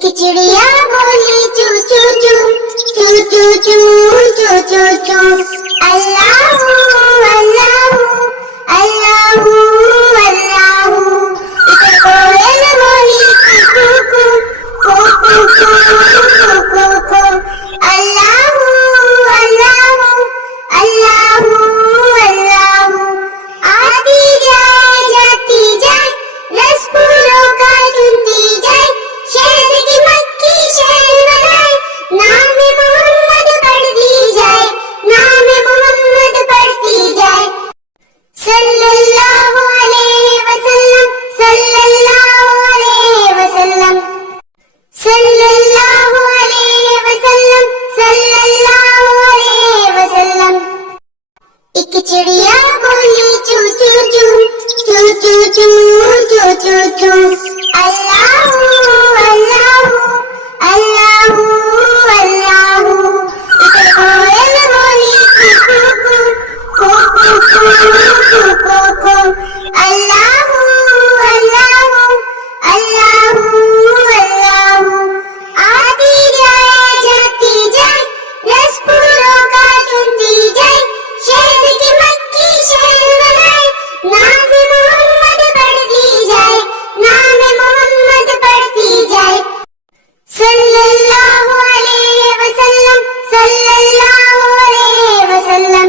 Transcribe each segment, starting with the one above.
ایک چڑیا بولی چو چو چو چو چو چو چو چو چو اللہ اللہ اللہ اللہ۔ ایک کوئل بولی کو کو کو کو کو کو کو کو اللہ اللہ اللہ اللہ۔ آتی جائے جاتی جائے رس پھولوں کا چنتی جائے، شہد کی مکھی شہد بنائے، نام محمد پڑھتی جائے، نام محمد پڑھتی جائے۔ صلی اللہ علیہ وسلم صلی اللہ علیہ وسلم صلی اللہ علیہ وسلم صلی اللہ علیہ وسلم۔ ایک چڑیا بولی چو چو چو چو چو چو چو چو چو اللہ اللہ اللہ اللہ۔ ایک کوئل بولی کو کو کو کو کو کو کو کو اللہ اللہ اللہ اللہ۔ آتی جائے جاتی جائے رس پھولوں کا چنتی جائے، شہد کی مکھی شہد بنائے، نام محمد پڑھتی جائے، نام محمد پڑھتی جائے۔ صلی اللہ علیہ وسلم صلی اللہ علیہ وسلم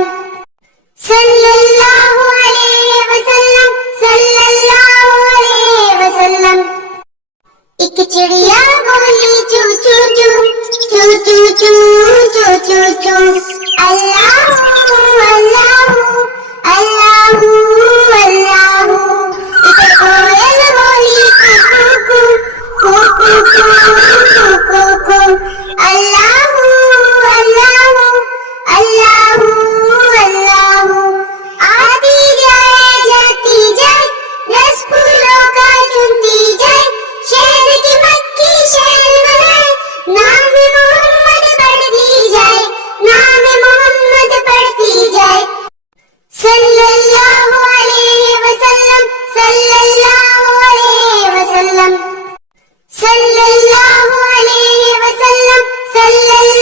صلی اللہ علیہ وسلم صلی اللہ علیہ وسلم۔ ایک چڑیا بولی چو چو چو چو چو چو چو چو چو اللہ اللہ اللہ اللہ۔ ایک کوئل بولی کو کو کو کو کو کو کو کو اللہ اللہ اللہ اللہ۔ آتی جائے جاتی جائے رس پھولوں کا چنتی جائے، شہد کی مکھی شہد بنائے، نام محمد پڑھتی جائے، نام محمد پڑھتی جائے۔ صلی اللہ علیہ وسلم صلی اللہ علیہ وسلم صلی اللہ علیہ وسلم صلی اللہ